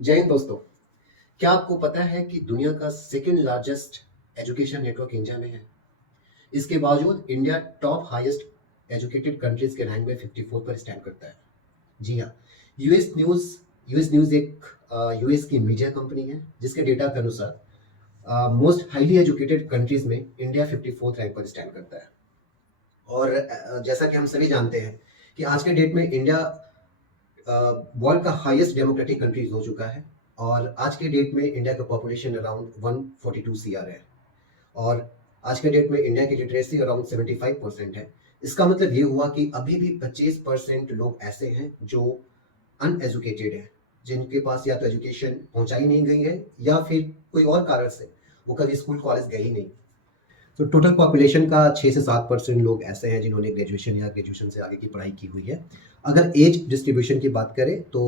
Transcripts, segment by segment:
जय हिंद दोस्तों। क्या आपको पता है कि दुनिया का second largest education network India में है। इसके बावजूद India top highest educated countries के रैंक में 54 पर स्टैंड करता है। जी हाँ, यूएस न्यूज़ यूएस न्यूज़ एक यूएस की मीडिया कंपनी है जिसके डेटा के अनुसार मोस्ट हाईली एजुकेटेड कंट्रीज में इंडिया 54th रैंक पर स्टैंड करता है। और जैसा कि हम सभी जानते हैं कि आज के डेट में इंडिया वर्ल्ड का हाईएस्ट डेमोक्रेटिक कंट्रीज हो चुका है। और आज के डेट में इंडिया का पॉपुलेशन अराउंड 142 सीआर है। और आज के डेट में इंडिया की लिटरेसी अराउंड 75% है। इसका मतलब ये हुआ कि अभी भी 25% लोग ऐसे हैं जो अनएजुकेटेड हैं, जिनके पास या तो एजुकेशन पहुंचाई नहीं गई है या फिर कोई और कारण से वो कभी स्कूल कॉलेज गए ही नहीं। तो टोटल पॉपुलेशन का 6 से 7% लोग ऐसे हैं जिन्होंने ग्रेजुएशन या ग्रेजुएशन से आगे की पढ़ाई की हुई है। अगर एज डिस्ट्रीब्यूशन की बात करें तो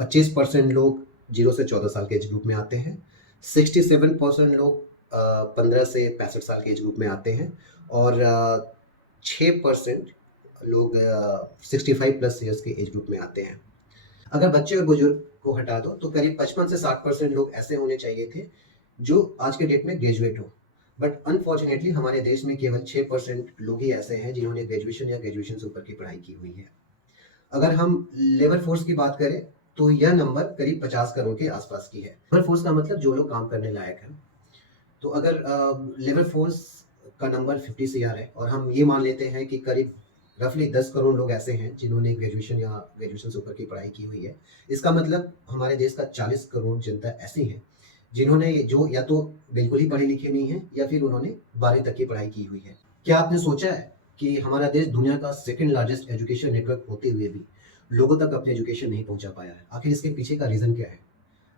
25% लोग 0 से 14 साल के एज ग्रुप में आते हैं। 67% लोग 15 से 65 साल के एज ग्रुप में आते हैं। और 6% लोग 65 प्लस ईयर्स के एज ग्रुप में आते हैं। अगर बच्चे और बुजुर्ग को हटा दो तो करीब 55 से 60% लोग ऐसे होने चाहिए थे जो आज के डेट में ग्रेजुएट हो। बट अनफॉर्चुनेटली हमारे देश में केवल 6% लोग ही ऐसे हैं जिन्होंने ग्रेजुएशन या ग्रेजुएशन से ऊपर की पढ़ाई की हुई है। अगर हम लेबर फोर्स की बात करें तो यह नंबर करीब 50 करोड़ के आसपास की है। लेबर फोर्स का मतलब जो लोग काम करने लायक हैं। तो अगर लेबर फोर्स का नंबर 50 सीआर है और हम ये मान लेते हैं कि करीब रफली 10 करोड़ लोग ऐसे हैं जिन्होंने ग्रेजुएशन या ग्रेजुएशन से ऊपर की पढ़ाई की हुई है। इसका मतलब हमारे देश का 40 करोड़ जनता ऐसी है जिन्होंने जो या तो बिल्कुल ही पढ़े लिखे नहीं है या फिर उन्होंने 12वीं तक की पढ़ाई की हुई है। क्या आपने सोचा है कि हमारा देश दुनिया का सेकंड लार्जेस्ट एजुकेशन नेटवर्क होते हुए भी लोगों तक अपनी एजुकेशन नहीं पहुंचा पाया है? आखिर इसके पीछे का रीजन क्या है?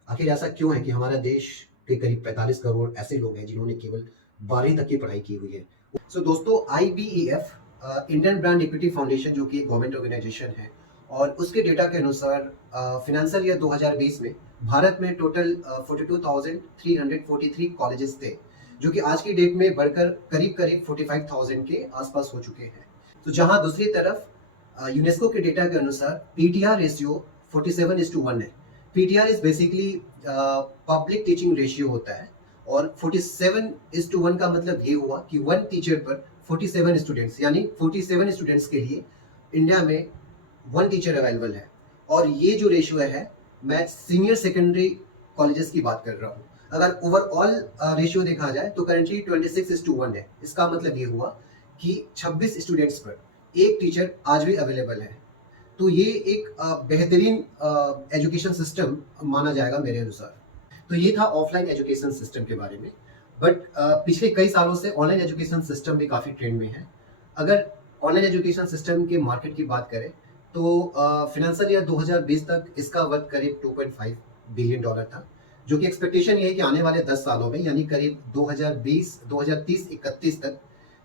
आखिर ऐसा क्यों है कि हमारा देश के करीब 45 करोड़ ऐसे लोग हैं जिन्होंने केवल 12वीं तक की पढ़ाई की हुई है? सो दोस्तों, IBEF Indian brand equity foundation जो कि एक गवर्नमेंट ऑर्गेनाइजेशन है, और उसके डेटा के अनुसार फिनेंशियल ईयर 2020 में भारत में टोटल 42,343 कॉलेजेस थे, जो कि आज की डेट में बढ़कर करीब करीब 45,000 के आसपास हो चुके हैं। तो जहां दूसरी तरफ यूनेस्को के डेटा के अनुसार PTR रेशियो 47:1 है। PTR is basically public teaching ratio होता है। और 47:1 का मतलब ये हुआ कि 1 टीचर पर 47 स्टूडेंट्स, यानी 47 स्टूडेंट्स के लिए इंडिया में 1 टीचर अवेलेबल है। और ये जो रेशियो है, मैं सीनियर सेकेंडरी कॉलेजेस की बात कर रहा हूँ। अगर ओवरऑल रेशियो देखा जाए तो करेंटली 26:1 है। इसका मतलब ये हुआ कि 26 स्टूडेंट्स पर एक टीचर आज भी अवेलेबल है। तो ये एक बेहतरीन एजुकेशन सिस्टम माना जाएगा मेरे अनुसार। तो ये था ऑफलाइन एजुकेशन सिस्टम के बारे में। बट पिछले कई सालों से ऑनलाइन एजुकेशन सिस्टम भी काफ़ी ट्रेंड में है। अगर ऑनलाइन एजुकेशन सिस्टम के मार्केट की बात करें तो फिनेंशियल ईयर 2020 तक इसका वर्थ करीब $2.5 बिलियन था, जो कि एक्सपेक्टेशन ये है कि आने वाले 10 सालों में, यानी करीब 2020, 2030, 31 तक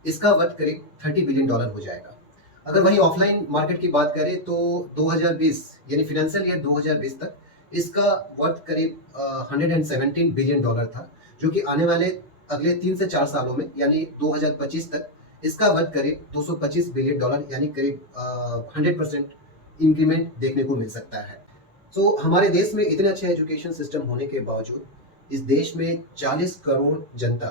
इसका वर्थ करीब $30 बिलियन हो जाएगा। अगर वहीं ऑफलाइन मार्केट की बात करें तो 2020 यानी फिनेंशियल ईयर 2020 तक इसका वर्थ करीब $117 बिलियन था, जो कि आने वाले अगले 3 से 4 सालों में यानी 2025 तक इसका वर्थ करीब $225 बिलियन, यानी करीब 100% इंक्रीमेंट देखने को मिल सकता है। तो हमारे देश में इतने अच्छे एजुकेशन सिस्टम होने के बावजूद इस देश में 40 करोड़ जनता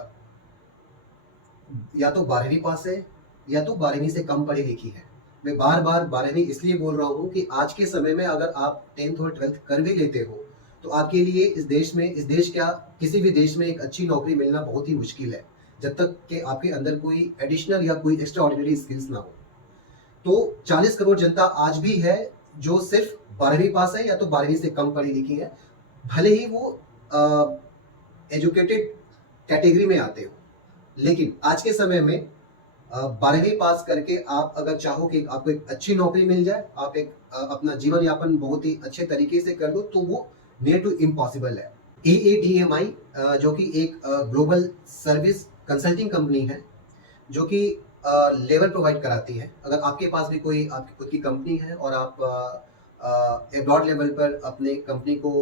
या तो 12वीं पास है या तो 12वीं से कम पढ़ी लिखी है। मैं बार बार 12वीं इसलिए बोल रहा हूँ कि आज के समय में अगर आप 10th और 12th कर भी लेते हो तो आपके लिए इस देश क्या किसी भी देश में एक अच्छी नौकरी मिलना बहुत ही मुश्किल है, जब तक कि आपके अंदर कोई एडिशनल या कोई एक्स्ट्रा ऑर्डिनरी स्किल्स ना हो। तो 40 करोड़ जनता आज भी है जो सिर्फ 12वीं पास है या तो 12वीं से कम पढ़ी लिखी है, भले ही वो एजुकेटेड कैटेगरी में आते हो। लेकिन आज के समय में 12वीं पास करके आप अगर चाहो कि आपको एक अच्छी नौकरी मिल जाए, आप एक अपना जीवन यापन बहुत ही अच्छे तरीके से कर लो, तो वो नियर टू इम्पॉसिबल है। AADMI जो कि एक ग्लोबल सर्विस कंसल्टिंग कंपनी है, जो कि लेबर प्रोवाइड कराती है। अगर आपके पास भी कोई आपकी खुद की कंपनी है और आप एब्रॉड लेवल पर अपने कंपनी को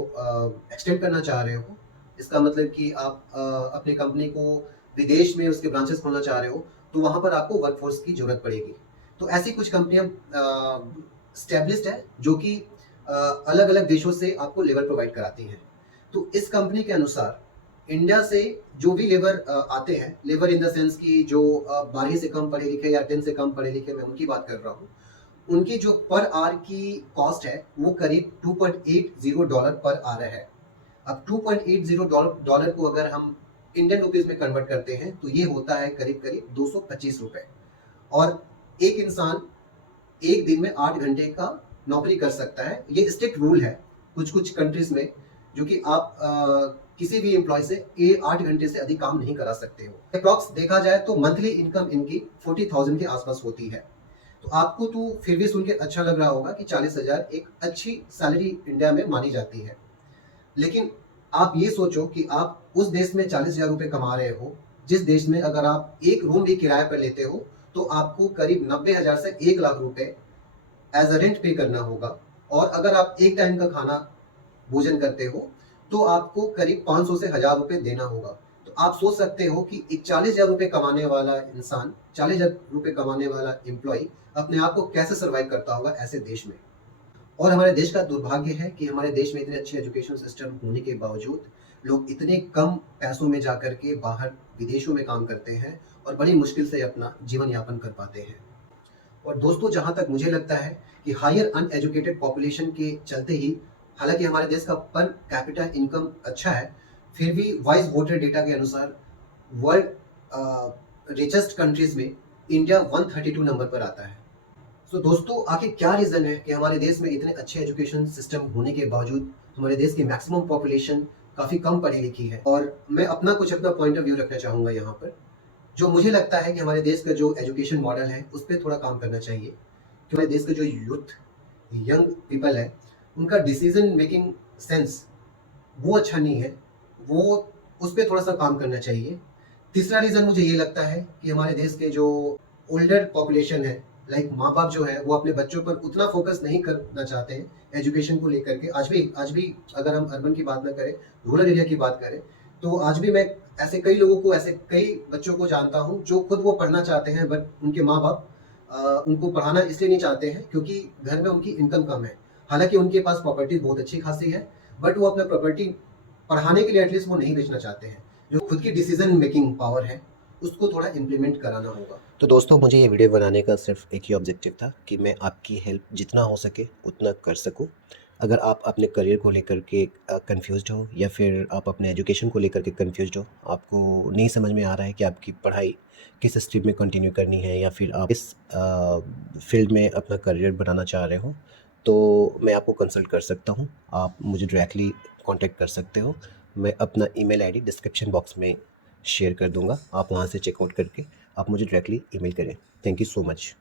एक्सटेंड करना चाह रहे हो, इसका मतलब कि आप अपनी कंपनी को विदेश में उसके ब्रांचेस खोलना चाह रहे हो, तो वहाँ पर आपको वर्कफोर्स की जरूरत पड़ेगी। तो ऐसी कुछ कंपनियां स्टैब्लिश्ड है जो कि अलग अलग देशों से आपको लेबर प्रोवाइड कराती हैं। तो इस कंपनी के अनुसार इंडिया से जो भी लेबर आते हैं, लेबर इन द सेंस कि जो 12 से कम पढ़े लिखे या 10 से कम पढ़े लिखे, मैं उनकी बात कर रहा हूँ। उनकी जो पर आवर की कॉस्ट है वो करीब $2.80 पर आवर है। अब $2.80 को अगर हम इंडियन रुपीज में कन्वर्ट करते हैं तो ये होता है करीब करीब 225 रुपए। और एक इंसान एक दिन में 8 घंटे का नौकरी कर सकता है। ये स्ट्रिक्ट रूल है कुछ कुछ कंट्रीज में, जो कि आप किसी भी एम्प्लॉय से 8 घंटे से अधिक काम नहीं करा सकते हो। अप्रॉक्स देखा जाए तो मंथली इनकम इनकी 40,000 के आसपास होती है। तो आपको तो फिर भी सुन के अच्छा लग रहा होगा कि 40,000 एक अच्छी सैलरी इंडिया में मानी जाती है। लेकिन आप ये सोचो कि आप उस देश में 40,000 रुपए कमा रहे हो, जिस देश में अगर आप एक रूम भी किराए पर लेते हो तो आपको करीब 90,000 से 1 लाख रुपए एज अ रेंट पे करना होगा। और अगर आप एक टाइम का खाना भोजन करते हो तो आपको करीब 500 से 1,000 रुपए देना होगा। तो आप सोच सकते हो कि एक 40,000 रुपए कमाने वाला इंसान, 40,000 रुपए कमाने वाला एम्प्लॉय अपने आप को कैसे सर्वाइव करता होगा ऐसे देश में। और हमारे देश का दुर्भाग्य है कि हमारे देश में इतने अच्छे एजुकेशन सिस्टम होने के बावजूद लोग इतने कम पैसों में जाकर के बाहर विदेशों में काम करते हैं और बड़ी मुश्किल से अपना जीवन यापन कर पाते हैं। और दोस्तों, जहाँ तक मुझे लगता है कि हायर अनएजुकेटेड पॉपुलेशन के चलते ही, हालांकि हमारे देश का पर कैपिटा इनकम अच्छा है, फिर भी वाइज वोटर डेटा के अनुसार वर्ल्ड रिचेस्ट कंट्रीज में इंडिया 132 नंबर पर आता है। तो दोस्तों, आखिर क्या रीज़न है कि हमारे देश में इतने अच्छे एजुकेशन सिस्टम होने के बावजूद हमारे देश की मैक्सिमम पॉपुलेशन काफ़ी कम पढ़ी लिखी है। और मैं अपना पॉइंट ऑफ व्यू रखना चाहूँगा यहाँ पर। जो मुझे लगता है कि हमारे देश का जो एजुकेशन मॉडल है उस पर थोड़ा काम करना चाहिए, कि हमारे देश का जो यूथ, यंग पीपल है, उनका डिसीजन मेकिंग सेंस वो अच्छा नहीं है। वो उस पर थोड़ा सा काम करना चाहिए। तीसरा रीज़न मुझे ये लगता है कि हमारे देश के जो ओल्डर पॉपुलेशन है, लाइक माँ बाप जो है, वो अपने बच्चों पर उतना फोकस नहीं करना चाहते हैं एजुकेशन को लेकर के। आज भी अगर हम अर्बन की बात ना करें, रूरल एरिया की बात करें, तो आज भी मैं ऐसे कई लोगों को, ऐसे कई बच्चों को जानता हूँ जो खुद वो पढ़ना चाहते हैं, बट उनके माँ बाप उनको पढ़ाना इसलिए नहीं चाहते हैं क्योंकि घर में उनकी इनकम कम है। हालांकि उनके पास प्रॉपर्टी बहुत अच्छी खासी है, बट वो अपना प्रॉपर्टी पढ़ाने के लिए एटलीस्ट वो नहीं बेचना चाहते हैं। जो खुद की डिसीजन मेकिंग पावर है उसको थोड़ा इम्प्लीमेंट कराना होगा। तो दोस्तों, मुझे ये वीडियो बनाने का सिर्फ एक ही ऑब्जेक्टिव था कि मैं आपकी हेल्प जितना हो सके उतना कर सकूं। अगर आप अपने करियर को लेकर के कंफ्यूज्ड हो, या फिर आप अपने एजुकेशन को लेकर के कंफ्यूज्ड हो, आपको नहीं समझ में आ रहा है कि आपकी पढ़ाई किस स्ट्रीम में कंटिन्यू करनी है, या फिर आप इस फील्ड में अपना करियर बनाना चाह रहे हो, तो मैं आपको कंसल्ट कर सकता हूँ। आप मुझे डायरेक्टली कांटेक्ट कर सकते हो। मैं अपना ईमेल आईडी डिस्क्रिप्शन बॉक्स में शेयर कर दूंगा। आप वहाँ से चेकआउट करके आप मुझे डायरेक्टली ईमेल करें। Thank you so much.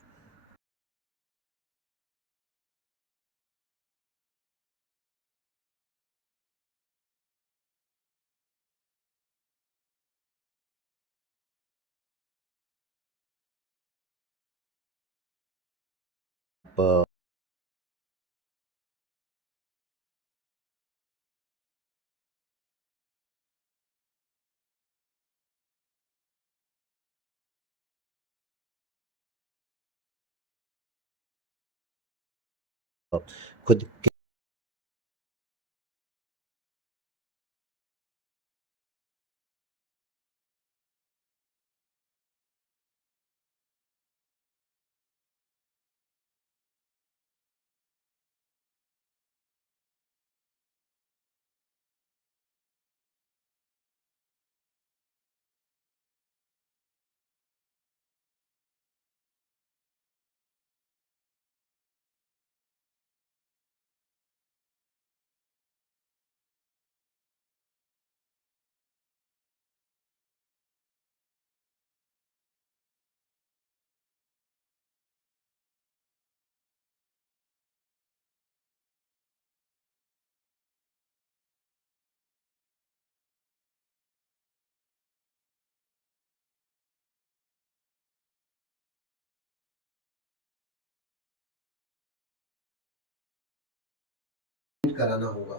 खुद कराना होगा।